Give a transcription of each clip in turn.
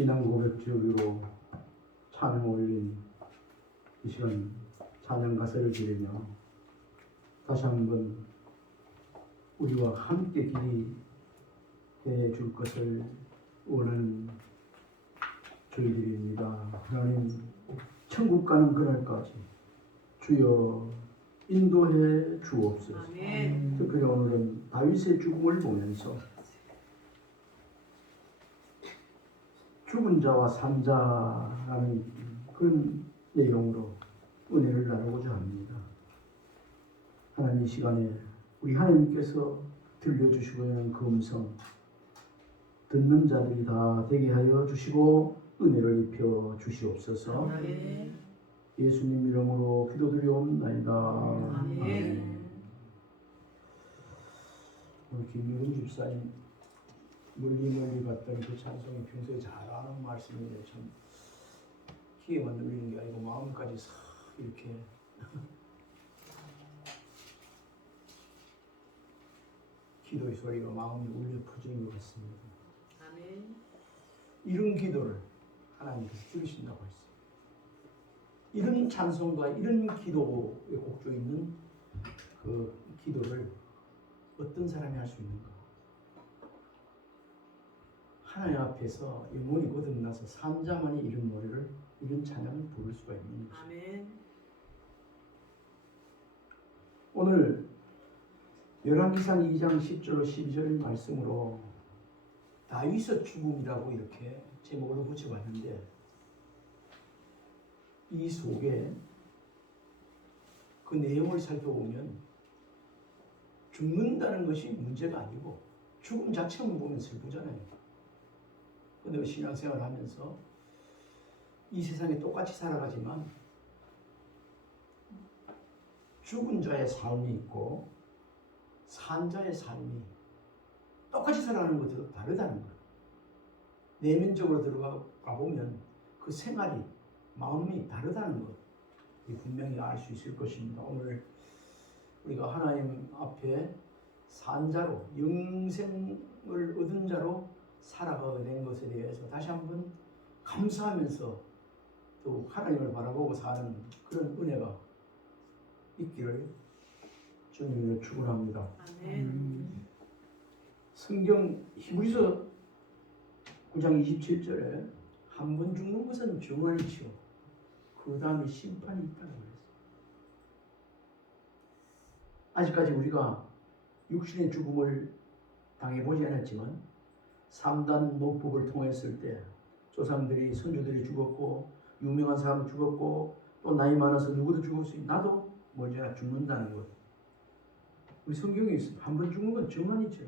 신앙 고백적으로 찬양 올린 이 시간 찬양 가사를 드리며 다시 한번 우리와 함께 길이 해 줄 것을 원하는 저희들입니다. 하나님, 천국 가는 그날까지 주여 인도해 주옵소서. 아멘. 특별히 오늘은 다윗의 죽음을 보면서 죽은 자와 산 자라는 그런 내용으로 은혜를 나누고자 합니다. 하나님, 이 시간에 우리 하나님께서 들려주시고 있는 그 음성 듣는 자들이 다 되게 하여 주시고 은혜를 입혀 주시옵소서. 아멘. 예수님 이름으로 기도드리옵나이다. 아멘. 우리 김민근 집사님 멀리 갔던 그 찬송이 평소에 잘하는 말씀인데 참 귀에만 들리는 게 아니고 마음까지 싹 이렇게 기도의 소리가 마음에 울려 퍼지는 것 같습니다. 아멘. 이런 기도를 하나님께서 들으신다고 했어요. 이런 찬송과 이런 기도의 곡조 있는 그 기도를 어떤 사람이 할 수 있는가? 하나님 앞에서 영혼이 거듭나서 산 자만이 이런 노래를, 이런 찬양을 부를 수가 있는 것입니다. 아멘. 오늘 열왕기상 2장 10절로 12절 말씀으로 다윗의 죽음이라고 이렇게 제목으로 붙여봤는데, 이 속에 그 내용을 살펴보면 죽는다는 것이 문제가 아니고 죽음 자체만 보면 슬프잖아요. 그런데 신앙생활을 하면서 이 세상에 똑같이 살아가지만 죽은 자의 삶이 있고 산 자의 삶이 똑같이 살아가는 것도 다르다는 거예요. 내면적으로 들어가 보면 그 생활이, 마음이 다르다는 것, 분명히 알 수 있을 것입니다. 오늘 우리가 하나님 앞에 산 자로, 영생을 얻은 자로 살아가게 된 것에 대해서 다시 한번 감사하면서 또 하나님을 바라보고 사는 그런 은혜가 있기를 주님으로 축원합니다. 아멘. 성경 히브리서 9장 27절에 한 번 죽는 것은 정환이치요 그 다음에 심판이 있다고 그랬어요. 아직까지 우리가 육신의 죽음을 당해보지 않았지만 3단 노폭을 통했을 때 조상들이, 선조들이 죽었고 유명한 사람 죽었고 또 나이 많아서 누구도 죽을 수 있고 나도 먼저 죽는다는 것. 우리 성경에 있습니다. 한 번 죽는 건 정환이죠.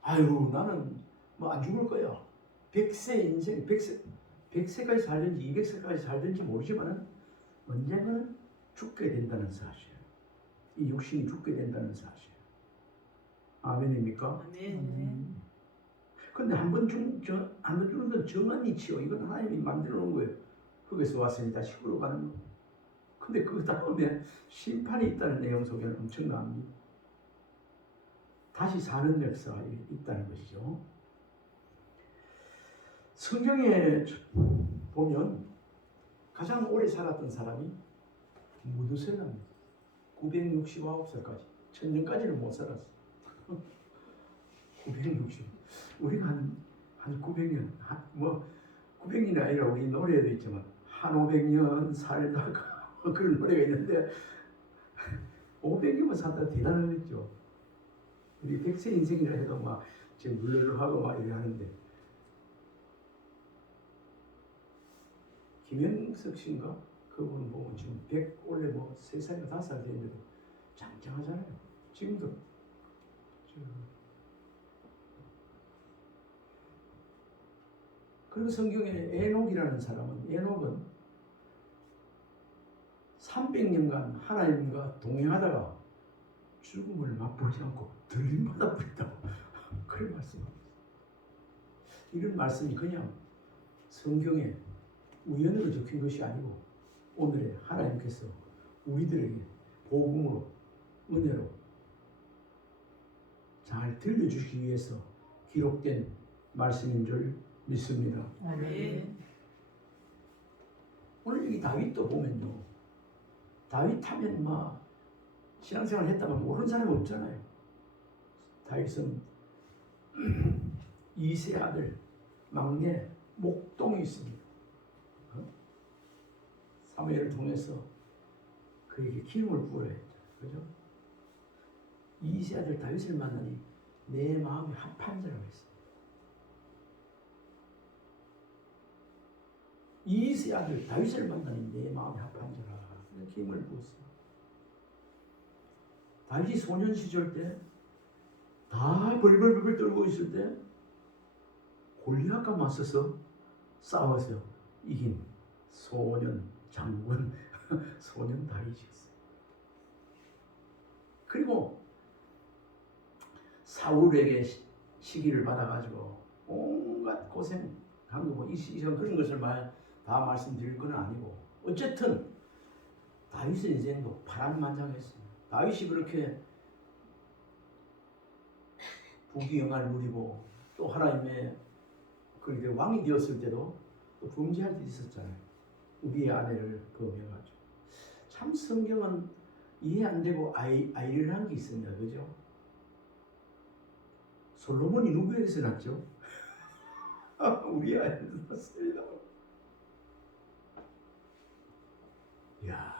아유, 나는 뭐 안 죽을 거야. 100세 인생, 100세까지 살든지 200세까지 살든지 모르지만 언젠가는 죽게 된다는 사실. 이 육신이 죽게 된다는 사실. 아멘입니까? 아멘. 근데 한 번 죽는 건 정한이치요. 이건 하나님이 만들어 놓은 거예요. 흙에서 왔으니 다시 흙으로 가는 거. 근데 그 다음에 심판이 있다는 내용 속에는 엄청납니다. 다시 사는 역사가 있다는 것이죠. 성경에 보면 가장 오래 살았던 사람이 무두셀라입니다. 969살까지. 천년까지는 못 살았어. 960. 우리가 한 900년, 뭐 900년이 아니라 우리 노래에도 있지만 한 500년 살다가 그런 노래가 있는데 500년만 살다 대단하겠죠. 우리 100세 인생이라 해도 막 지금 물러하고 막 이래 하는데, 김영석 씨인가? 그분 보면 지금 100 원래 뭐 3살인가 5살 됐는데도 짱짱하잖아요. 지금도. 그리고 성경에 에녹이라는 사람은, 에녹은 300년간 하나님과 동행하다가 죽음을 맛보지 않고 들림받아 버렸다고 그런 말씀합니다. 이런 말씀이 그냥 성경에 우연으로 적힌 것이 아니고 오늘의 하나님께서 우리들에게 복음으로, 은혜로 잘 들려주시기 위해서 기록된 말씀인 줄 믿습니다. 아멘. 오늘 여기 다윗도 보면요. 다윗 하면 막 신앙생활 했다면 모르는 사람이 없잖아요. 다윗은 이세 아들 막내 목동이 있습니다. 사무엘을 통해서 그에게 기름을 부어야 했죠. 그죠? 이세 아들 다윗을 만나니 내 마음이 합한 자라고 했습니다. 이세 아들 다윗을 만나니 내 마음이 합한 자라. 기름을 부었습니다. 다윗이 소년 시절 때 다 벌벌벌 떨고 있을 때 골리앗과 맞서서 싸워서 이긴 소년 장군 소년 다윗이었어요. 그리고 사울에게 시기를 받아가지고 온갖 고생한 거고 이런 그런 것을 다 말씀드릴 건 아니고 어쨌든 다윗의 인생도 파란만장했습니다. 다윗이 그렇게 부귀영화를 누리고 또 하나님의 그렇게 왕이 되었을 때도 또 범죄할 때 있었잖아요. 우리의 아내를 범해가지고. 참 성경은 이해 안 되고 아이러니한 게 있습니다. 그죠? 솔로몬이 누구에게서 났죠? 우리 아이에서 났습니다. 이야.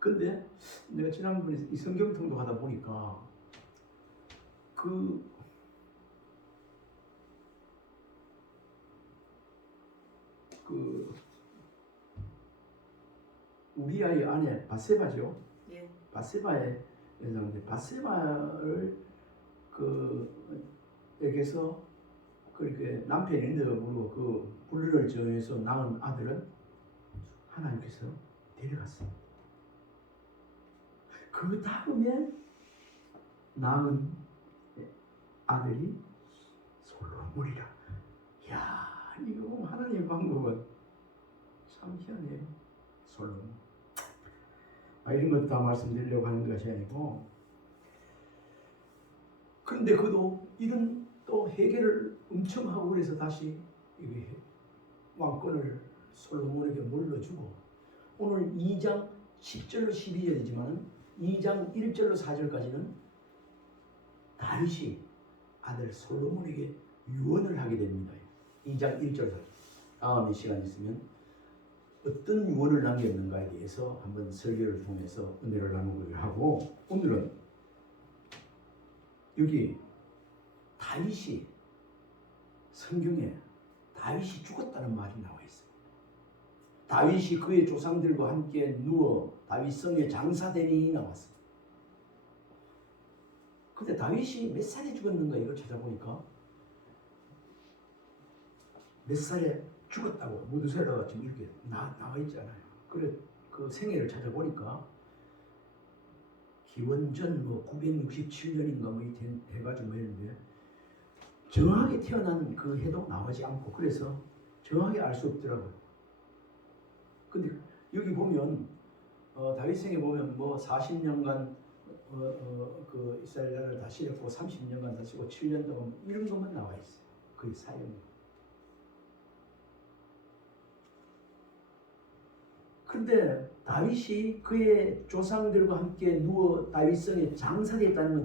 근데 내가 지난번에 이 성경 통독하다 보니까 우리 아이 아내 바세바죠. 예. 바세바의 여자인데 바세바를 에게서 그렇게 남편이 있는데도 불구하고 그 분류를 정해서 낳은 아들은 하나님께서 데려갔습니다. 그 다음에 낳은 아들이 솔로몬이라. 이야, 이거 하나님의 방법은 참 희한해요. 솔로몬. 이런 것도 다 말씀드리려고 하는 것이 아니고, 근데 그도 이런 또 해결을 엄청 하고 그래서 다시 왕권을 솔로몬에게 물려주고, 오늘 2장 10절로 12절이지만 2장 1절로 4절까지는 다윗이 아들 솔로몬에게 유언을 하게 됩니다. 2장 1절. 다음에 시간 있으면 어떤 유언을 남겼는가에 대해서 한번 설교를 통해서 은혜를 나누기로 하고, 오늘은 여기 다윗이 성경에 다윗이 죽었다는 말이 나와 있어요. 다윗이 그의 조상들과 함께 누워 다윗성에 장사되니 나왔어요. 근데 다윗이 몇 살에 죽었는가 이걸 찾아보니까 몇 살에 죽었다고 무드세라가 지금 이렇게 나와 있잖아요. 그래 그 생애를 찾아보니까 기원전 967년인가 해가지고 했는데 정확하게 태어난 그 해도 나오지 않고 그래서 정확하게 알 수 없더라고요. 근데 여기 보면 다윗 생에 보면 40년간 그 이스라엘 나라를 다스렸고 30년간 다스리고 7년 동안 이런 것만 나와 있어요. 그의 사역이. 근데 다윗이 그의 조상들과 함께 누워 다윗성에 장사되었다는 건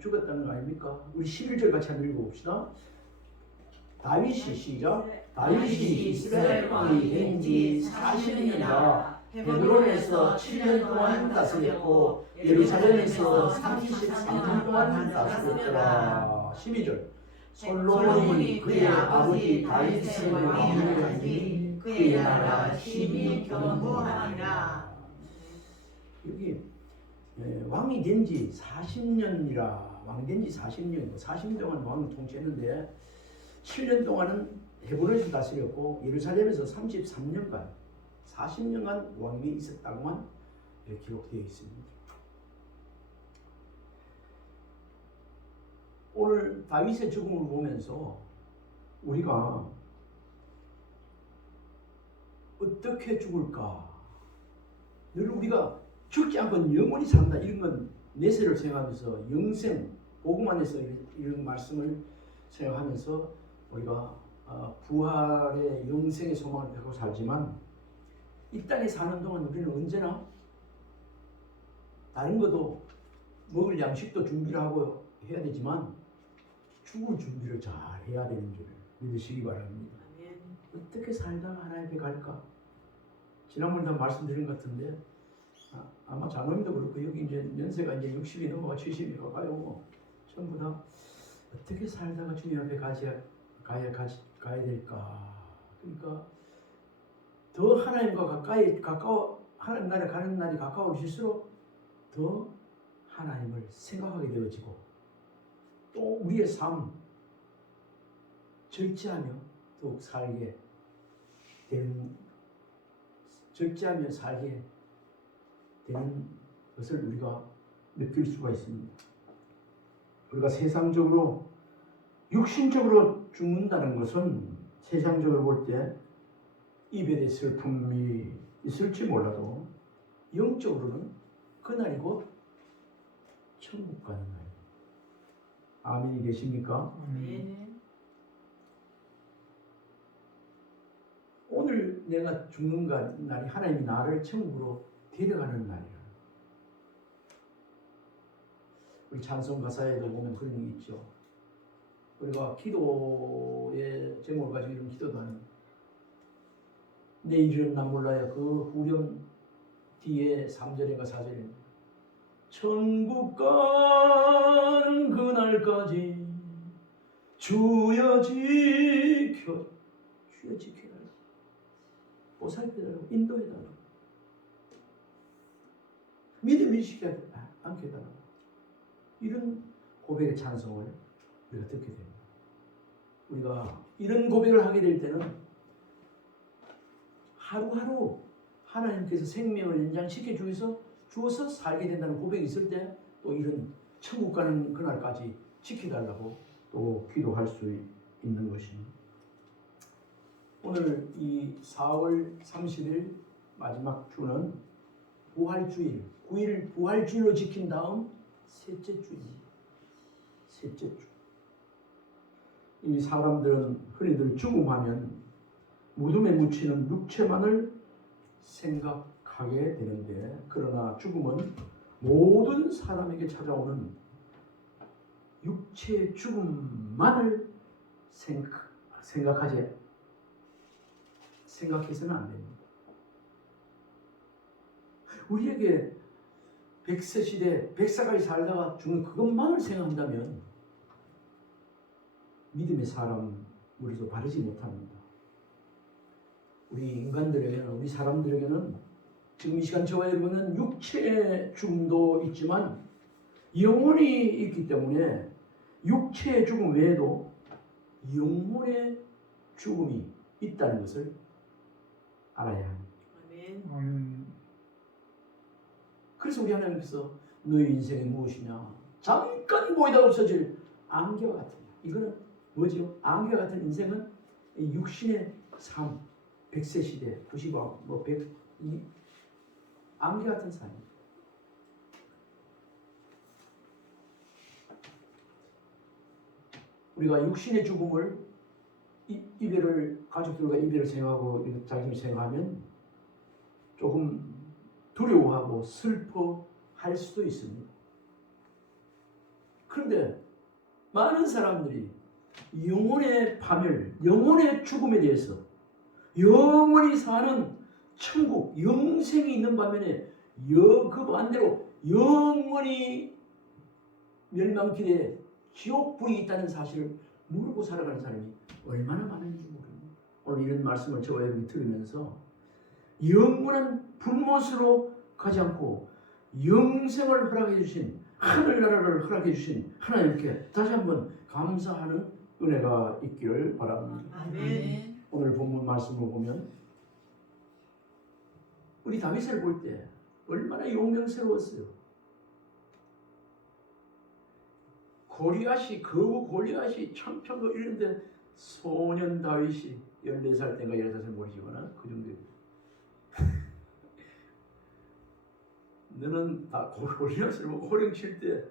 죽었다는 거 아닙니까? 우리 11절 같이 한번 읽어봅시다. 다윗이 시작. 다윗이 이스라엘 왕이 된 지 40년이라 헤브론에서 7년 동안 다스렸고 예루살렘에서 33년 동안 다스렸더라. 12절. 솔로몬이 그의 아버지 다윗의 왕위를 한 뒤 그의 나라 심히 견고하니라. 여기 왕이 된 지 40년이라 왕이 된 지 40년 40년 동안 왕을 통치했는데 7년 동안은 헤브론에서 다스렸고 예루살렘에서 33년간 40년간 왕위에 있었다고만 기록되어 있습니다. 오늘 다윗의 죽음을 보면서 우리가 어떻게 죽을까? 늘 우리가 죽지 않고 영원히 산다 이런 건 내세를 생각하면서 영생 복음 안에서 이런 말씀을 생각하면서 우리가 부활의 영생의 소망을 갖고 살지만 이 땅에 사는 동안 우리는 언제나 다른 것도 먹을 양식도 준비를 하고 해야 되지만 죽을 준비를 잘 해야 되는 줄 믿으시기 바랍니다. 아멘. 어떻게 살다가 하나님 앞에 갈까? 지난번에도 말씀드린 것 같은데 아마 장로님도 그렇고 여기 이제 연세가 이제 60이 넘어가 70이 가까요. 전부 다 어떻게 살다가 주님 앞에 가야 될까? 그러니까 더 하나님과 가까워 하나님 나라에 가는 날이 가까워질수록 더 하나님을 생각하게 되어지고 또 우리의 삶 절제하며 더욱 살게 되는 절제하며 살게 되는 것을 우리가 느낄 수가 있습니다. 우리가 세상적으로 육신적으로 죽는다는 것은 세상적으로 볼 때 이별의 슬픔이 있을지 몰라도 영적으로는 그날이 곧 천국 가는 날입니다. 아멘이 계십니까? 아멘. 오늘 내가 죽는 날이 하나님이 나를 천국으로 데려가는 날이야. 우리 찬송 가사에도 보면 그런 게 있죠. 우리가 기도의 제목을 가지고 이런 기도도 하는 내일은 난 몰라요. 그 후렴 뒤에 3절인가 4절인가 천국 가는 그날까지 주여 지켜달라고 보살펴달라고 인도해달라고 믿음이 시키지 않게 해달라고 이런 고백의 찬송을 우리가 듣게 됩니다. 우리가 이런 고백을 하게 될 때는 하루하루 하나님께서 생명을 연장시켜 주어서 살게 된다는 고백이 있을 때 또 이런 천국 가는 그날까지 지켜달라고 또 기도할 수 있는 것입니다. 오늘 이 4월 30일 마지막 주는 부활주일, 9일 부활주일로 지킨 다음 셋째 주입니다. 셋째 주. 이 사람들은 흔히들 죽음하면 무덤에 묻히는 육체만을 생각하게 되는데 그러나 죽음은 모든 사람에게 찾아오는 육체의 죽음만을 생각해서는 안 됩니다. 우리에게 100세 시대 100살까지 살다가 죽는 그것만을 생각한다면 믿음의 사람으로서 바르지 못합니다. 우리 인간들에게는 우리 사람들에게는 지금 이 시간 저와 여러분은 육체의 죽음도 있지만 영혼이 있기 때문에 육체의 죽음 외에도 영혼의 죽음이 있다는 것을 알아야 합니다. 아멘. 그래서 우리 하나님께서 너의 인생이 무엇이냐 잠깐 보이다 없어질 안개와 같은 이거는 뭐죠? 안개와 같은 인생은 육신의 삶 100세 시대 90억 100 안개 같은 삶입니다. 우리가 육신의 죽음을 이별을 가족들과 이별을 생각하고 자신을 생각하면 조금 두려워하고 슬퍼할 수도 있습니다. 그런데 많은 사람들이 영혼의 파멸, 영혼의 죽음에 대해서 영원히 사는 천국, 영생이 있는 반면에 그 반대로 영원히 멸망길에 지옥불이 있다는 사실을 모르고 살아가는 사람이 얼마나 많은지 모릅니다. 오늘 이런 말씀을 저와 여러분이 들으면서 영원한 불못으로 가지 않고 영생을 허락해 주신 하늘나라를 허락해 주신 하나님께 다시 한번 감사하는 은혜가 있기를 바랍니다. 아멘. 오늘 본문 말씀을 보면 우리 다윗을 볼 때 얼마나 용맹스러웠어요. 거우 골리앗이 청평도 이런데 소년 다윗이 14살 때인가 15살 모르지만 그 정도입니다. 너는 다 골리앗을 보고 호령칠 때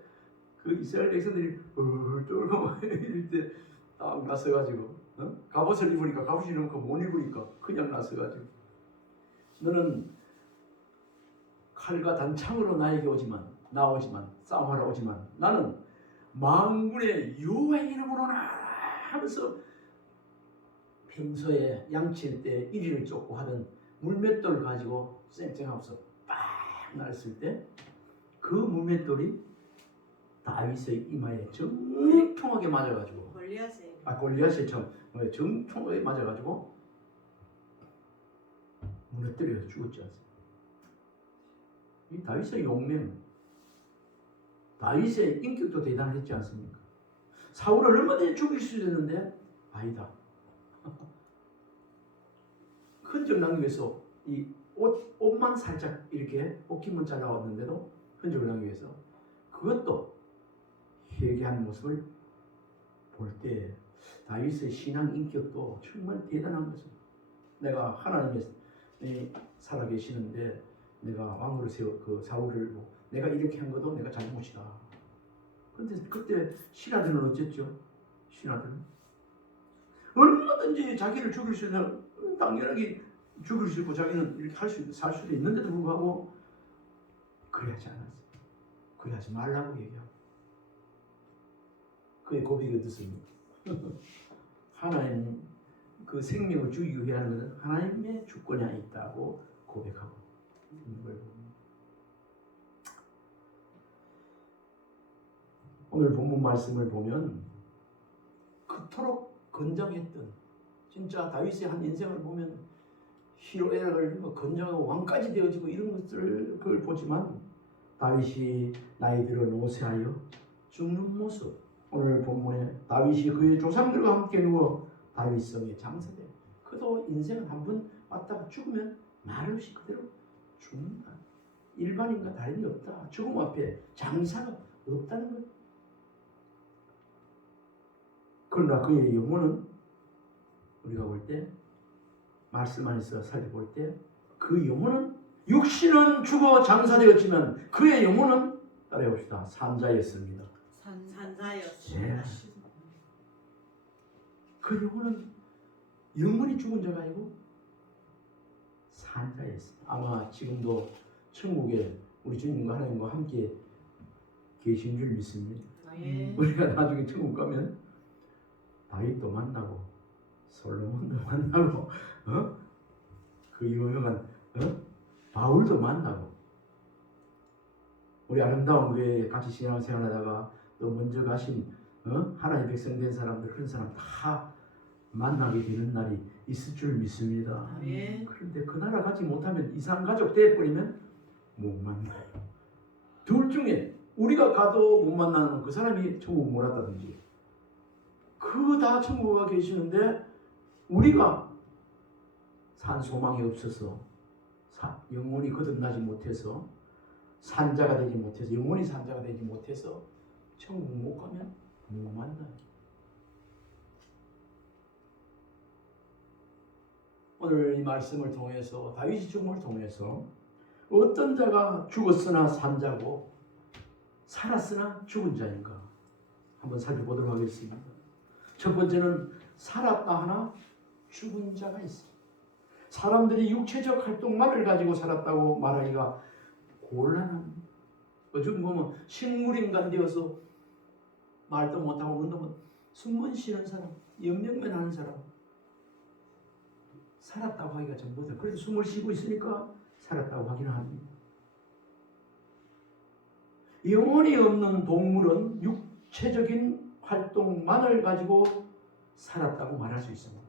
그 이스라엘 백성들이 쫄고 이럴 때 딱 나서가지고 갑옷을 입으니까 갑옷이 너무 못 입으니까 그냥 나서가지고 너는 칼과 단창으로 나에게 나오지만 싸움하러 오지만 나는 만군의 여호와의 이름으로 나아라 하면서 평소에 양칠 때 이리를 쫓고 하던 물맷돌을 가지고 쌩쌩하면서 빡 날았을 때 그 물맷돌이 다윗의 이마에 정통하게 맞아가지고 골리앗이 참 정통하게 맞아가지고 무너뜨려서 죽었지 않습니까? 이 다윗의 용맹, 다윗의 인격도 대단했지 않습니까? 사울을 얼마든지 죽일 수 있었는데 아니다. 흔적 남기 위해서 이 옷만 살짝 이렇게 옷깃만 잘라왔는데도 흔적을 남기 위해서 그것도 회개하는 모습을 볼 때 다윗의 신앙 인격도 정말 대단한 것입니다. 내가 하나님의 살아계시는데 내가 왕으로 그 사울을 내가 이렇게 한 것도 내가 잘못이다. 근데 그때 신하들은 어쨌죠? 신하들은 얼마든지 자기를 죽일 수 있는 당연하게 죽일 수 있고 자기는 이렇게 살 수도 있는데도 불구하고 그래하지 않았어요. 그래하지 말라고 얘기하고 그의 고백이 어떻습니까? 하나님 그 생명을 주기 위해 하는 것은 하나님의 주권이 있다고 고백하고 있는 걸 봅니다. 오늘 본문 말씀을 보면 그토록 건장했던 진짜 다윗의 한 인생을 보면 희로애락을 건장하고 왕까지 되어지고 이런 것들을 그걸 보지만 다윗이 나이 들어 노쇠하여 죽는 모습 오늘 본문에 다윗이 그의 조상들과 함께 누워 다윗성에 장사돼 그도 인생은 한 번 왔다가 죽으면 말없이 그대로 죽는다. 일반인과 다름이 없다. 죽음 앞에 장사가 없다는 것. 그러나 그의 영혼은 우리가 볼 때 말씀 안에서 살펴볼 때 그 영혼은 육신은 죽어 장사되었지만 그의 영혼은 따라해봅시다. 산자였습니다. 산자였습니다. 예. 그 영혼은 영원히 죽은 자가 아니고 산자였습니다. 아마 지금도 천국에 우리 주님과 하나님과 함께 계신 줄 믿습니다. 우리가 나중에 천국 가면 다윗도 만나고 솔로몬도 만나고 그 유명한 바울도 만나고 우리 아름다운 교회에 같이 신앙생활하다가 또 먼저 가신 하나님 백성 된 사람들 그런 사람 다 만나게 되는 날이 있을 줄 믿습니다. 그런데 그 나라 가지 못하면 이상 가족 되어버리면 못 만나요. 둘 중에 우리가 가도 못 만나는 그 사람이 천국 못 왔다든지 그 다 천국에 계시는데 우리가 산 소망이 없어서 영혼이 거듭나지 못해서 산자가 되지 못해서 영혼이 산자가 되지 못해서 천국 못 가면 못 만나요. 오늘 이 말씀을 통해서 다윗의 죽음을 통해서 어떤 자가 죽었으나 산자고 살았으나 죽은 자인가 한번 살펴보도록 하겠습니다. 첫 번째는 살았다 하나 죽은 자가 있습니다. 사람들이 육체적 활동만을 가지고 살았다고 말하기가 곤란합니다. 요즘 보면 식물인간 되어서 말도 못하고 운동은 숨만 쉬는 사람, 영영면 하는 사람 살았다고 하기가 좀 못해요. 그래도 숨을 쉬고 있으니까 살았다고 하기는 합니다. 영혼이 없는 동물은 육체적인 활동만을 가지고 살았다고 말할 수 있습니다.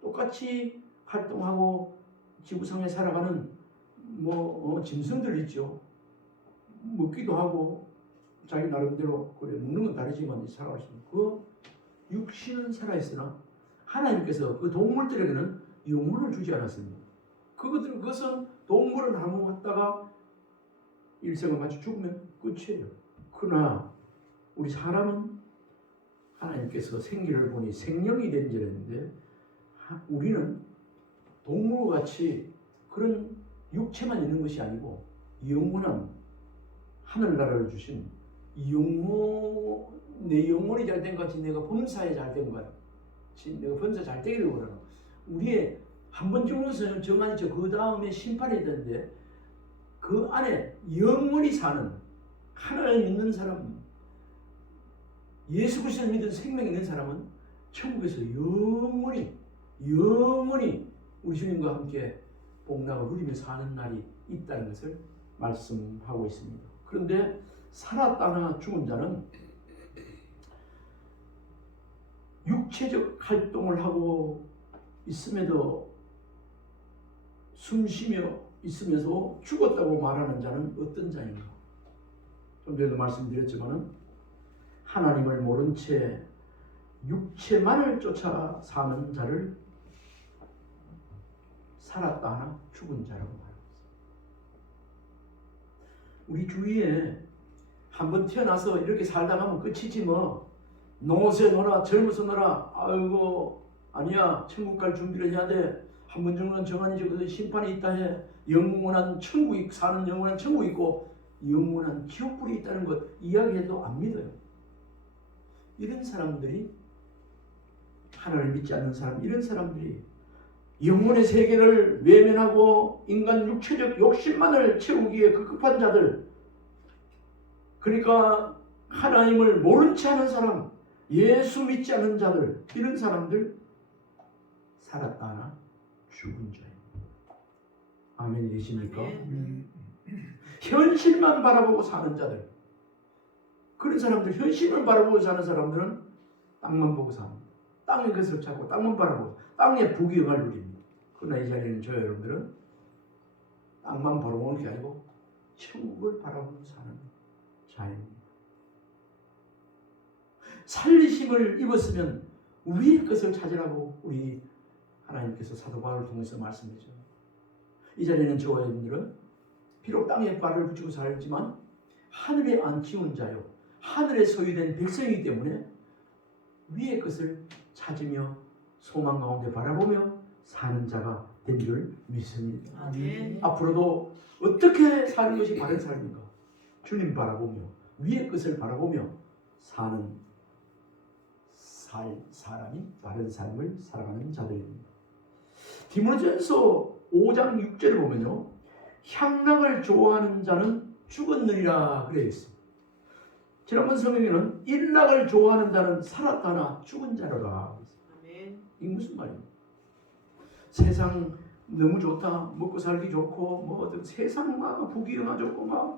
똑같이 활동하고 지구상에 살아가는 짐승들 있죠. 먹기도 하고 자기 나름대로 그래 먹는 건 다르지만 살아갈 수 있는 그 육신은 살아있으나 하나님께서 그 동물들에게는 영혼을 주지 않았습니다. 그것은 동물은 한번 왔다가 일생을 마치 죽으면 끝이에요. 그러나 우리 사람은 하나님께서 생기를 보니 생명이 된 자였는데 우리는 동물과 같이 그런 육체만 있는 것이 아니고 영원한 하늘나라를 주신 내 영혼이 잘 된 같이 내가 범사에 잘 된 것 같이 내가 범사 잘 되기를 원하는 우리의 한 번 죽어서 정하죠. 그 다음에 심판이 되는데 그 안에 영원히 사는 하나님 믿는 사람 예수 그리스도를 믿는 생명 있는 사람은 천국에서 영원히 우리 주님과 함께 복락을 누리며 사는 날이 있다는 것을 말씀하고 있습니다. 그런데 살았다나 죽은 자는 육체적 활동을 하고 있음에도 숨쉬며 있으면서 죽었다고 말하는 자는 어떤 자인가? 좀 전에도 말씀드렸지만은 하나님을 모른 채 육체만을 쫓아 사는 자를 살았다 하나 죽은 자라고 말합니다. 우리 주위에 한번 태어나서 이렇게 살다 가면 끝이지 뭐 노세 노라 젊어서 노라 아이고 아니야 천국 갈 준비를 해야 돼. 한 번 정도는 정한이 저기서 심판이 있다 해. 영원한 천국이 사는 영원한 천국이 있고 영원한 지옥불이 있다는 것 이야기해도 안 믿어요. 이런 사람들이 하나님을 믿지 않는 사람 이런 사람들이 영혼의 세계를 외면하고 인간 육체적 욕심만을 채우기에 급급한 자들 그러니까 하나님을 모른 채 하는 사람 예수 믿지 않는 자들 이런 사람들 살았다 하나 죽은 자입니다. 아멘 계십니까? 현실만 바라보고 사는 자들 그런 사람들 현실만 바라보고 사는 사람들은 땅만 보고 삽니다. 땅의 것을 찾고 땅만 바라보고 땅의 부귀영화를 누립니다. 그러나 이 자리에는 저 여러분들은 땅만 바라보는 게 아니고 천국을 바라보고 사는 자입니다. 살리심을 입었으면 위의 것을 찾으라고 우리 하나님께서 사도 바울을 통해서 말씀하죠. 이 자리에는 저와 여러분들은 비록 땅에 발을 붙이고 살지만 하늘에 앉히운 자요 하늘에 소유된 백성이기 때문에 위의 것을 찾으며 소망 가운데 바라보며 사는 자가 된 줄 믿습니다. 아멘. 앞으로도 어떻게 사는 것이 바른 삶인가? 주님 바라보며 위의 것을 바라보며 사는 사람이 바른 삶을 살아가는 자들입니다. 디모데전서 5장 6절을 보면요. 향락을 좋아하는 자는 죽었느니라 그래 있습니다. 지난번 성경에는 일락을 좋아하는 자는 살았다 하나 죽은 자로라. 아멘. 이게 무슨 말입니까? 세상 너무 좋다. 먹고 살기 좋고 뭐 어떤 세상 막 부귀영화 좋고 막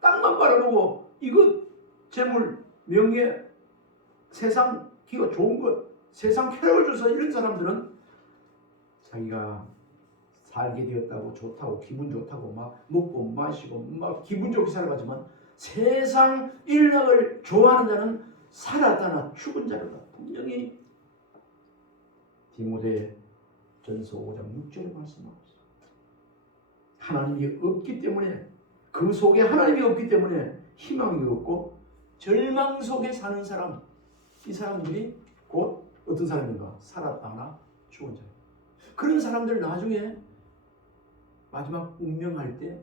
땅만 바라보고 이것 재물 명예 세상 기가 좋은 것 세상 쾌락을 줘서 이런 사람들은 자기가 살게 되었다고 좋다고 기분 좋다고 막 먹고 마시고 막 기분 좋게 살아가지만 세상 일락을 좋아하는 자는 살았다나 죽은 자로다. 분명히 디모데 전서 5장 6절에 말씀하고 있습니다. 하나님이 없기 때문에 그 속에 하나님이 없기 때문에 희망이 없고 절망 속에 사는 사람 이 사람들이 곧 어떤 사람인가? 살았다나 죽은 자. 그런 사람들 나중에 마지막 운명할 때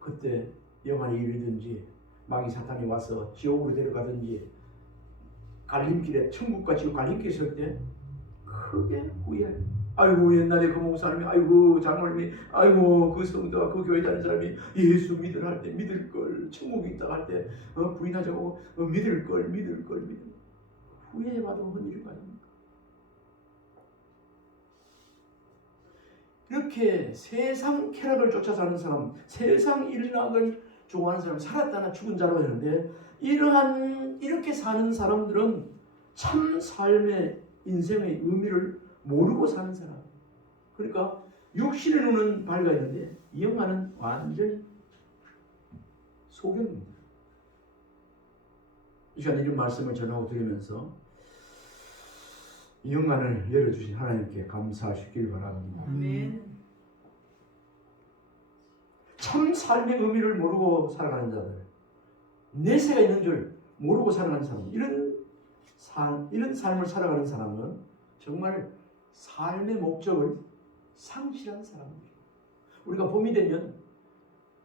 그때 영안이 이르든지 마귀 사탄이 와서 지옥으로 데려가든지 갈림길에 천국과 지옥 갈림길에 설 때 크게 후회해. 아이고 옛날에 그 목사님이 아이고 장로님이 아이고 그 성도가 그 교회 다니는 사람이 예수 믿으라 할 때 믿을 걸 천국이 있다 할 때 부인하자고 믿을 걸 후회해봐도 헌일이 아닙니까? 이렇게 세상 쾌락을 쫓아 사는 사람 세상 일락을 좋아하는 사람 살았다나 죽은 자라고 하는데 이렇게 사는 사람들은 참 삶의 인생의 의미를 모르고 사는 사람. 그러니까 육신의 눈은 밝아 있는데 영안은 완전히 소경입니다. 이 시간 이런 말씀을 전하고 드리면서 영안을 열어주신 하나님께 감사하시길 바랍니다. 아멘. 참 삶의 의미를 모르고 살아가는 자들, 내세가 있는 줄 모르고 살아가는 사람, 이런 삶을 살아가는 사람은 정말 삶의 목적을 상실한 사람들이에요. 우리가 봄이 되면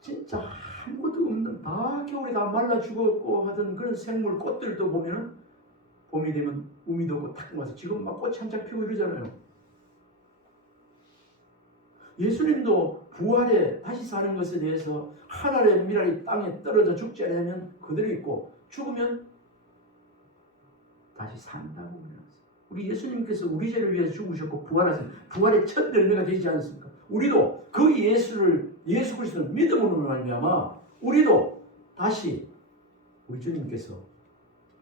진짜 아무것도 없는 다 겨울에 다 말라 죽었고 하던 그런 생물 꽃들도 보면은 봄이 되면 우미도 없고 탁 와서 지금 막 꽃이 한창 피고 이러잖아요. 예수님도 부활에 다시 사는 것에 대해서 하늘의 미랄이 땅에 떨어져 죽지 않으면 그대로 있고 죽으면 다시 산다고 그랬어요. 우리 예수님께서 우리 죄를 위해서 죽으셨고 부활하신 부활의 첫 열매가 되지 않습니까? 우리도 그 예수 그리스도를 믿음으로 말미암아 우리도 다시 우리 주님께서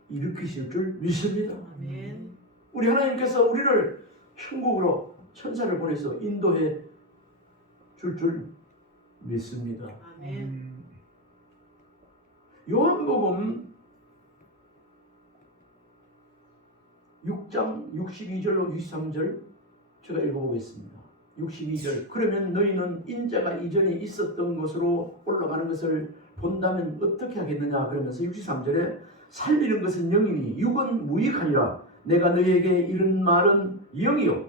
일으키실 줄 믿습니다. 아멘. 우리 하나님께서 우리를 천국으로 천사를 보내서 인도해 줄 믿습니다. 아멘. 요한복음 6장 62절로 63절 제가 읽어보겠습니다. 62절 그러면 너희는 인자가 이전에 있었던 것으로 올라가는 것을 본다면 어떻게 하겠느냐 그러면서 63절에 살리는 것은 영이니 육은 무익하니라 내가 너희에게 이른 말은 영이요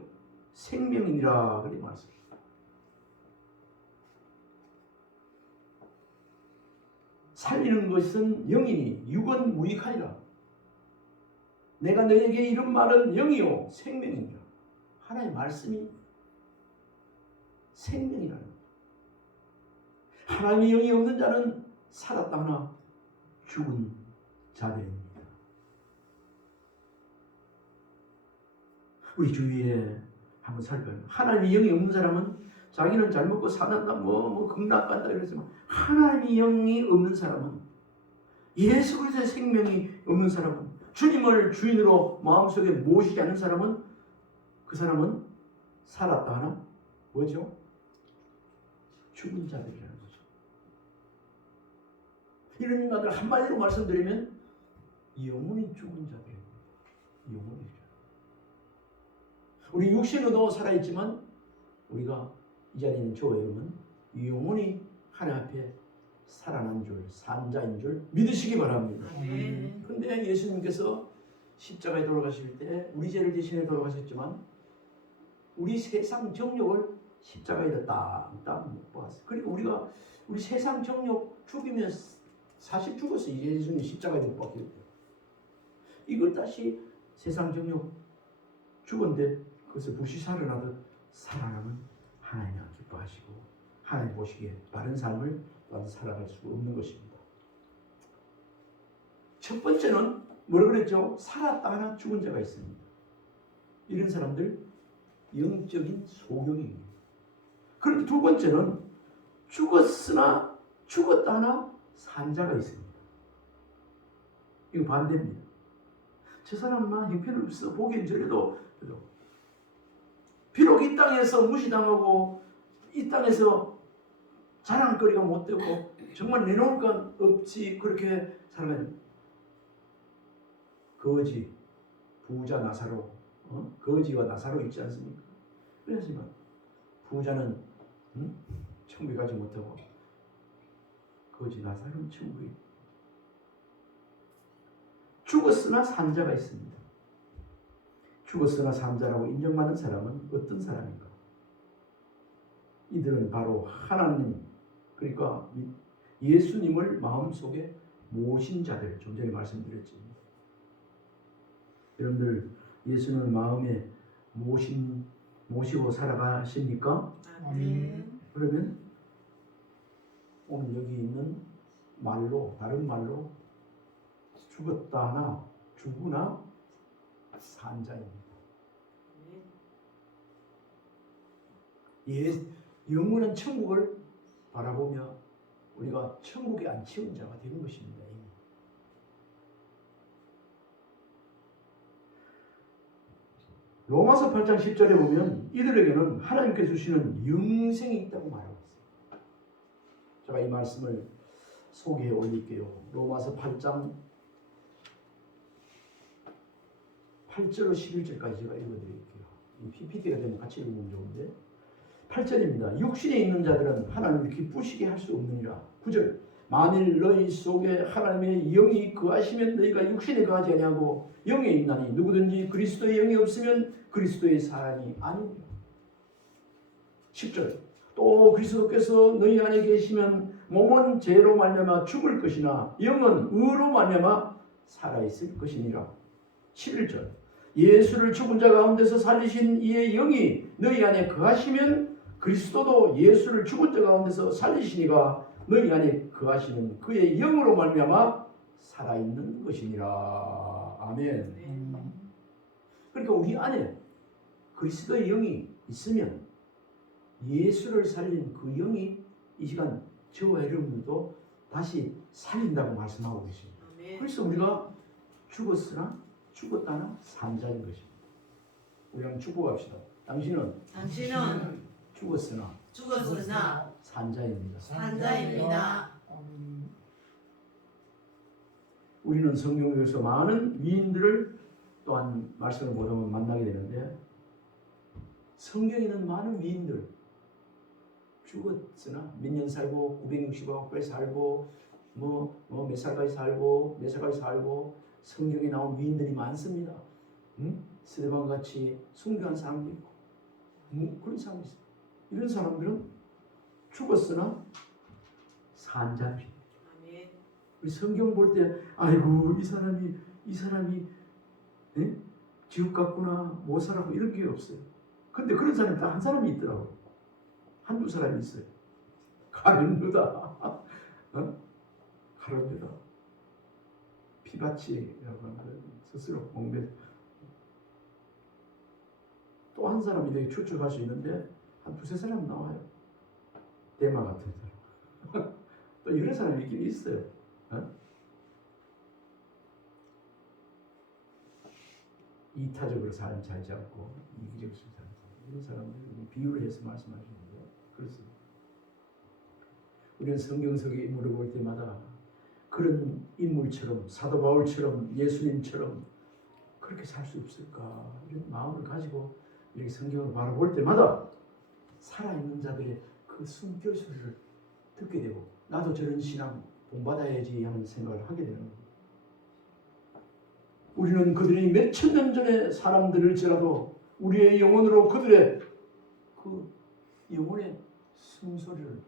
생명이니라 그렇게 말했습니다. 살리는 것은 영이니 육은 무익하니라 내가 너희에게 이른 말은 영이요 생명이니라. 하나님의 말씀이 생명이라는 거예요. 하나님의 영이 없는 자는 살았다 하나 죽은 자들입니다. 우리 주위에 한번 살펴요. 하나님의 영이 없는 사람은 자기는 잘 먹고 사는다 뭐 극락간다 이러지만 하나님의 영이 없는 사람은 예수 그리스도의 생명이 없는 사람은 주님을 주인으로 마음속에 모시지 않는 사람은 그 사람은 살았다 하나 뭐죠? 죽은 자들이라는 거죠. 이런 말들 한마디로 말씀드리면 영혼이 죽은 자들입니다. 영혼이죠. 우리 육신으로도 살아있지만 우리가 이 자리에 있는 저와 여러분은 영혼이 하나님 앞에 살아난 줄, 산 자인 줄 믿으시기 바랍니다. 아멘. 그런데 예수님께서 십자가에 돌아가실 때 우리 죄를 대신해 돌아가셨지만 우리 세상 정욕을 십자가에다 땅땅 못 박았어요. 그러니까 우리 세상 정욕 죽이면 사실 죽었어요. 예수님 십자가에 못 박혔대요. 이걸 다시 세상 정욕 죽었는데 그것을 불시 살아나듯 살아나면 하나님이 기뻐하시고 하나님 보시기에 바른 삶을 살아갈 수가 없는 것입니다. 첫 번째는 뭐라 그랬죠? 살았다 하나 죽은 자가 있습니다. 이런 사람들 영적인 소경입니다. 그런데 두 번째는 죽었으나 죽었다 하나 산 자가 있습니다. 이거 반대입니다. 저 사람만 형편없어 보기엔 저래도 비록 이 땅에서 무시당하고 이 땅에서 자랑거리가 못 되고 정말 내놓을 건 없지 그렇게 살아가는 거지 부자 나사로 거지와 나사로 있지 않습니까? 그렇지만 부자는 천국에 가지 못하고 거지 나사로는 천국에 있고 죽었으나 산 자가 있습니다. 죽었으나 산 자라고 인정받는 사람은 어떤 사람인가? 이들은 바로 하나님 그러니까 예수님을 마음속에 모신 자들 좀 전에 말씀드렸죠. 여러분들 예수님을 마음에 모시고 살아가십니까? 아멘. 그러면 오늘 여기 있는 말로 다른 말로 죽었다 하나 죽으나 산 자입니다. 영원한 천국을 바라보며 우리가 천국에 안치운 자가 되는 것입니다. 로마서 8장 10절에 보면 이들에게는 하나님께서 주시는 영생이 있다고 말하고 있어요. 제가 이 말씀을 소개해 올릴게요. 로마서 8장 8절로 11절까지 제가 읽어드릴게요. 이 PPT가 되면 같이 읽으면 좋은데 8절입니다. 육신에 있는 자들은 하나님을 기쁘시게 할 수 없느니라. 9절 만일 너희 속에 하나님의 영이 거하시면 너희가 육신에 거하지 아니하고 영에 있나니 누구든지 그리스도의 영이 없으면 그리스도의 사람이 아닙니다. 10절 또 그리스도께서 너희 안에 계시면 몸은 죄로 말미암아 죽을 것이나 영은 의로 말미암아 살아있을 것이니라. 11절 예수를 죽은 자 가운데서 살리신 이의 영이 너희 안에 거하시면 그리스도도 예수를 죽은 자 가운데서 살리시니가 너희 안에 거하시는 그의 영으로 말미암아 살아있는 것이니라. 아멘. 그러니까 우리 안에 그리스도의 영이 있으면 예수를 살린 그 영이 이 시간 저와 여러분들도 다시 살린다고 말씀하고 계십니다. 그래서 우리가 죽었다나 산자인 것입니다. 우리 한번 축복합시다. 당신은 죽었으나 산자입니다. 산자입니다. 우리는 성경에서 많은 위인들을 또한 말씀을 보면 만나게 되는데 성경에는 많은 위인들 죽었으나 몇 년 살고 960억 배 살고 몇 살까지 살고 성경에 나온 위인들이 많습니다. 스데반 같이 순교한 사람도 있고 그런 사람도 있어요. 이런 사람들은 죽었으나 산 자들입니다. 우리 성경 볼 때 아이고 이 사람이 지옥 갔구나 못 살았고 이런 게 없어요. 근데 그런 사람이 딱 한 사람이 있더라고. 한두 사람이 있어요. 가룟 유다. 가룟 유다. 피바치라고 하는 스스로 몽매. 또 한 사람이 되게 추측할 수 있는데 한 두세 사람 나와요. 대마 같은 사람. 또 이런 사람이 있긴 있어요. 이타적으로 삶 살지 않고 이기적으로 살지 않고 이런 사람들 비유를 해서 말씀하시는데요. 그렇습니다. 우리는 성경속의 인물을 볼 때마다 그런 인물처럼 사도 바울처럼 예수님처럼 그렇게 살 수 없을까 이런 마음을 가지고 이렇게 성경을 바라볼 때마다 살아있는 자들의 그 숨결 소리를 듣게 되고 나도 저런 신앙 본받아야지 하는 생각을 하게 되는 겁니다. 우리는 그들이 몇천 년 전의 사람들일지라도 우리의 영혼으로 그들의 그 영혼의 숨소리를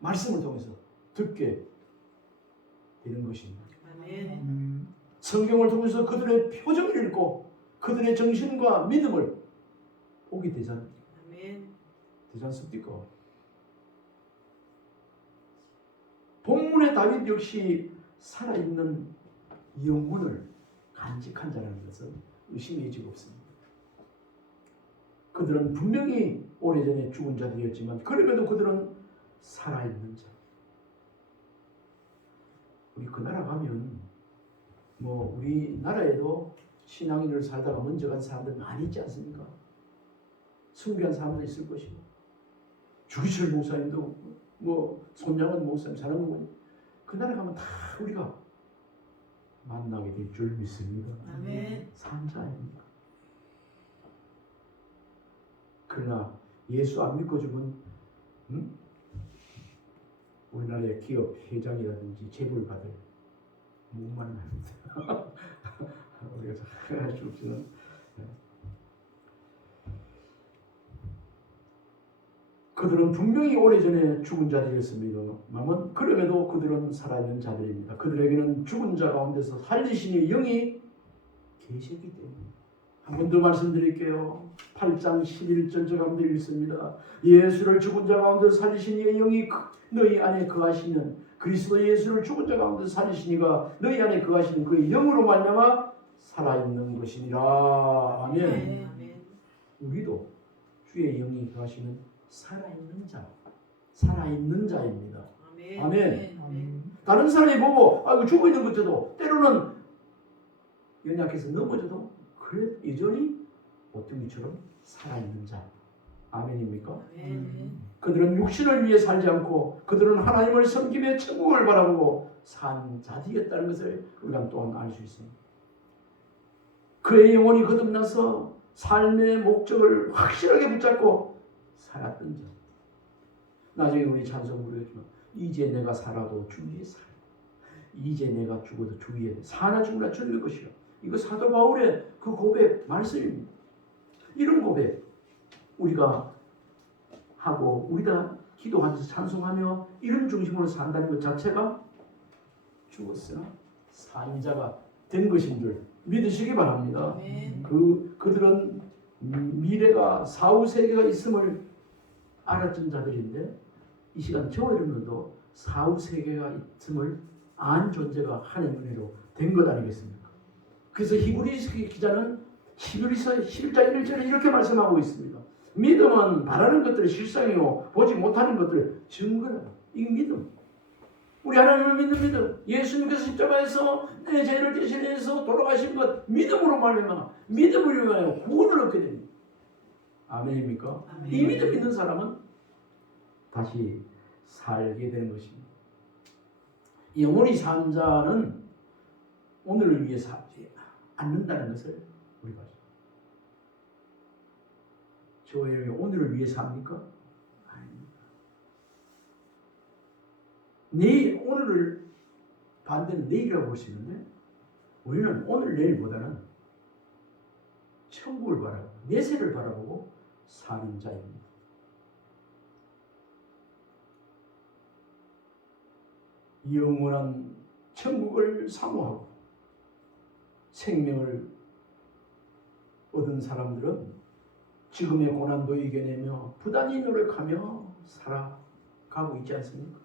말씀을 통해서 듣게 되는 것입니다. 아멘. 성경을 통해서 그들의 표정을 읽고 그들의 정신과 믿음을 보게 되지 않습니까? 본문의 다윗 역시 살아있는 영혼을 간직한 자라는 것은 의심의 여지가 없습니다. 그들은 분명히 오래전에 죽은 자들이었지만 그럼에도 그들은 살아있는 자. 우리 그 나라 가면 우리나라에도 신앙인으로 살다가 먼저 간 사람들 많이 있지 않습니까? 순교한 사람도 있을 것이고 주기철 목사님도 손양은 목사님 사는 거 보니 그 나라 가면 다 우리가 만나게 될 줄 믿습니다. 아멘. 산자입니다. 그러나 예수 안 믿고 죽은 우리나라의 기업 회장이라든지 재벌 받을 목만납니다. 우리가 잘 할 수 없지만 그들은 분명히 오래전에 죽은 자들이었습니다만 그럼에도 그들은 살아있는 자들입니다. 그들에게는 죽은 자 가운데서 살리시니 영이 계시기 때문에 한 번 더 말씀드릴게요. 8장 11절 저 가운데 있습니다. 예수를 죽은 자 가운데서 살리시니 영이 너희 안에 거하시는 그리스도 예수를 죽은 자 가운데서 살리시니가 너희 안에 거하시는 그의 영으로 말미암아 살아있는 것이니라. 아멘. 우리도 주의 영이 거하시는 살아있는 자입니다. 아멘. 다른 사람이 보고 죽어 있는 것도 때로는 연약해서 넘어져도 그래 여전히 오뚜기처럼 살아있는 자. 아멘입니까? 그들은 육신을 위해 살지 않고 그들은 하나님을 섬기며 천국을 바라보고 산 자들이었다는 것을 우리가 또한 알 수 있습니다. 그의 영혼이 거듭나서 삶의 목적을 확실하게 붙잡고 살았던 자. 나중에 우리 찬송 부르겠지만 이제 내가 살아도 주 위에 살아. 이제 내가 죽어도 주 위에 사나 죽으나 주님의 것이라. 이거 사도 바울의 그 고백 말씀입니다. 이런 고백 우리가 하고 우리가 기도하면서 찬송하며 이런 중심으로 산다는 것 자체가 죽었으나 산 자가 된 것인 줄 믿으시기 바랍니다. 아멘. 그들은 미래가 사후 세계가 있음을 알았던 자들인데 이 시간 저와 여러분도 사후 세계가 있음을 안 존재가 하나님의 은혜로 된 것 아니겠습니까? 그래서 히브리서 기자는 히브리서 11장 1절에 이렇게 말씀하고 있습니다. 믿음은 바라는 것들의 실상이요 보지 못하는 것들의 증거라. 이 믿음. 우리 하나님을 믿는 믿음. 예수님께서 십자가에서 내 죄를 대신해서 돌아가신 것 믿음으로 말미암아 믿음을 위하여 구원을 얻게 됩니다. 아멘입니까? 아멘. 이 믿음 있는 사람은 다시 살게 되는 것입니다. 영원히 산 자는 오늘을 위해 살지 않는다는 것을 우리가 저와 여러분이 오늘을 위해 삽니까? 아닙니다. 내일 오늘을 반대는 내일이라고 볼 수 있는데 우리는 오늘 내일보다는 천국을 바라보고 내세를 바라보고 사는 자입니다. 영원한 천국을 사모하고 생명을 얻은 사람들은 지금의 고난도 이겨내며 부단히 노력하며 살아가고 있지 않습니까?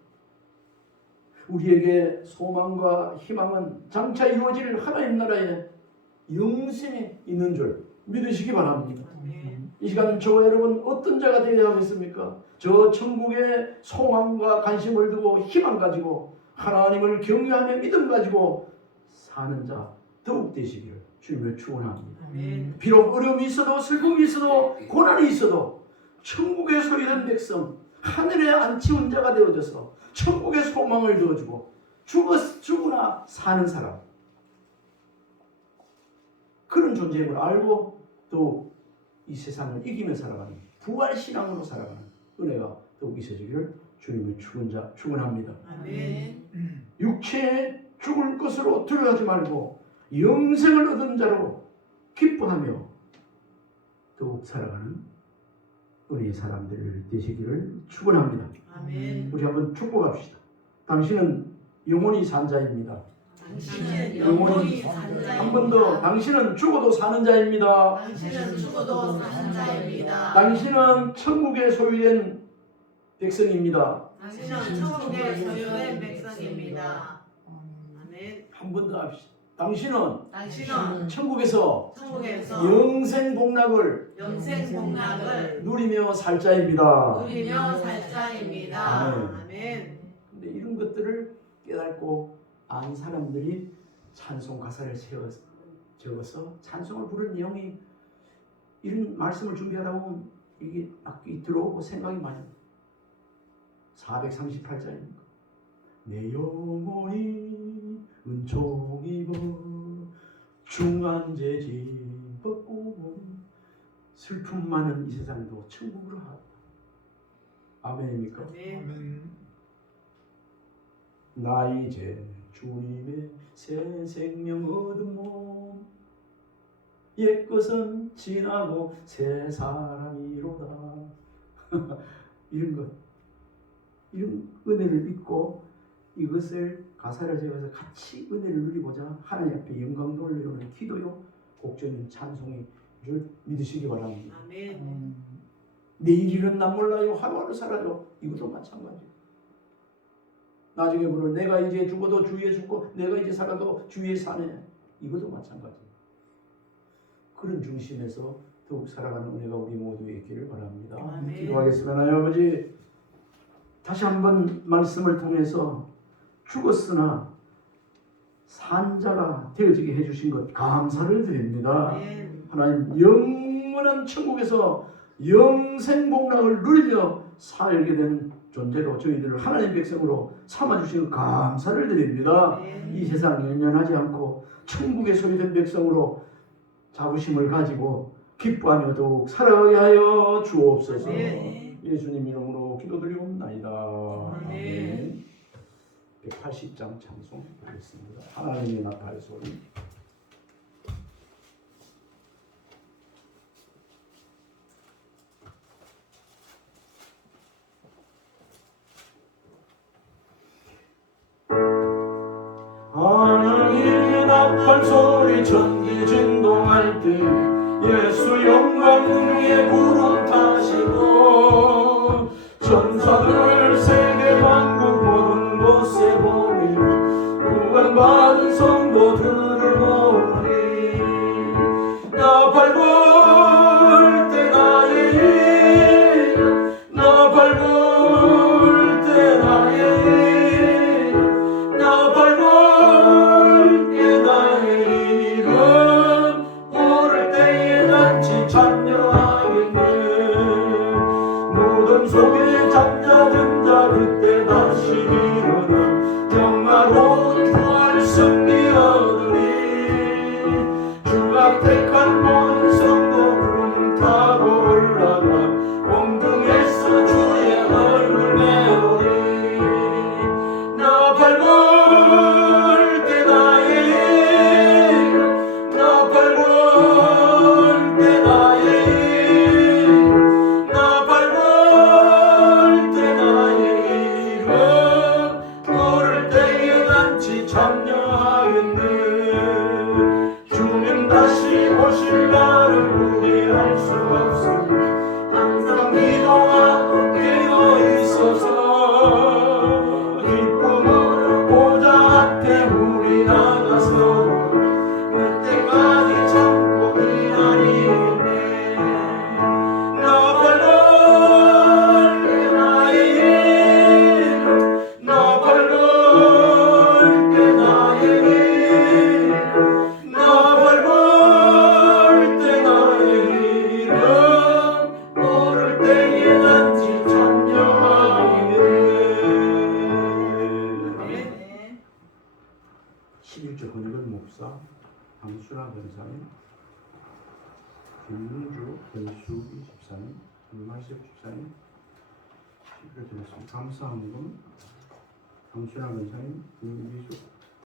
우리에게 소망과 희망은 장차 이루어질 하나님 나라의 영생에 있는 줄 믿으시기 바랍니다. 아멘. 이 시간 저와 여러분 어떤 자가 되어야 하겠습니까? 저 천국의 소망과 관심을 두고 희망 가지고 하나님을 경외하며 믿음 가지고 사는 자 더욱 되시기를 주님을 축원합니다. 아멘. 비록 어려움이 있어도 슬픔이 있어도 고난이 있어도 천국의 소유된 백성 하늘에 안치운 자가 되어져서 천국의 소망을 주어주고 죽으나 사는 사람 그런 존재임을 알고 또 이 세상을 이기며 살아가는 부활신앙으로 살아가는 은혜가 더욱 있어지기를 주님을 축원합니다. 아멘. 육체에 죽을 것으로 두려워하지 말고 영생을 얻은 자로 기뻐하며 더욱 살아가는 우리 사람들 되시기를 축원합니다. 아멘. 우리 한번 축복합시다. 당신은 영원히 산 자입니다. 당신은 영원히 산 자입니다. 한 번 더 당신은 죽어도 사는 자입니다. 당신은 죽어도 사는 자입니다. 당신은 천국의 소유된 백성입니다. 당신은 천국의 소유된 백성입니다. 아멘. 한 번 더 합시다. 당신은 당신은 천국에서 천국에서 영생 복락을 영생 복락을 누리며 살 자입니다. 누리며 살 자입니다. 아멘. 아멘. 근데 이런 것들을 깨닫고 안 사람들이 찬송 가사를 적어서 찬송을 부르는 내용이 이런 말씀을 준비하다 보면 이게 악기 들어오고 생각이 많이 납니다. 438자입니다. 내 영혼이 은총 입어 중한 죄짐 벗고 슬픔 많은 이 세상도 천국으로 하라. 아멘입니까? 아멘. 나 이제 주님의 새 생명 얻은 몸 옛것은 지나고 새 사람이로다. 이런 은혜를 믿고 이것을 가사를 적어서 같이 은혜를 누리고자 하나님 앞에 영광 돌리는 기도요 곡전인 찬송인 줄 믿으시기 바랍니다. 아멘. 내일은 난 몰라요. 하루하루 살아요. 이것도 마찬가지예요. 나중에 부를 내가 이제 죽어도 주위에 죽고 내가 이제 살아도 주위에 사네. 이것도 마찬가지예요. 그런 중심에서 더욱 살아가는 은혜가 우리 모두에 있기를 바랍니다. 아멘. 기도하겠습니다. 하나님 아버지 다시 한번 말씀을 통해서 죽었으나 산자가 되어지게 해주신 것 감사를 드립니다. 아멘. 하나님 영원한 천국에서 영생복락을 누리며 살게 된 존재로 저희들을 하나님 백성으로 삼아주시는 감사를 드립니다. 아멘. 이 세상 연연하지 않고 천국에 소유된 백성으로 자부심을 가지고 기뻐하며 더욱 살아가게 하여 주옵소서. 아멘. 예수님 이름으로 기도드리옵나이다. 아멘. 180장 찬송 하겠습니다. 하나님의 나팔 소리. 나팔 소리 천지 진동할 때 예수 영광 위에 구름 타시고 천사들 세계 만국 모든 곳에 보내 구원받은 성도들을 모으리 나팔 불 때 나의 이름 나팔 불 때 나의 이름 나팔 불 때 나의 이름 부를 때에 같이 참여하겠네 무덤 속에 잠자는 자 그때 다시 일어나 영화로운 부활 승리 얻으리 주가 택한 모든 성도 구름 타고 올라가 공중에서 주의 얼굴 메우리 나팔 불 때 나의 이름 나팔 불 때 나의 이름 나팔 불 때 나의 이름 부를 때에 같이 참여하겠네 주님 다시 오실 날을 우리 알 수 없으니 항상 기도하고 깨어 있어서 기쁨으로 보좌 앞에 우리 나가서 그때까지 참고 기다리겠네 나팔 불 때 나의 이름 나팔 불 때 나의 이름 나팔 불 때 나의 이름 부를 때에 같이 참여하겠네 11조 권익은 목사, 강순환 권사님, 김문주 권수기 집사님, 김마시업 집사님 11조 드렸습니다. 감사함은 강순환 권사님, 김기숙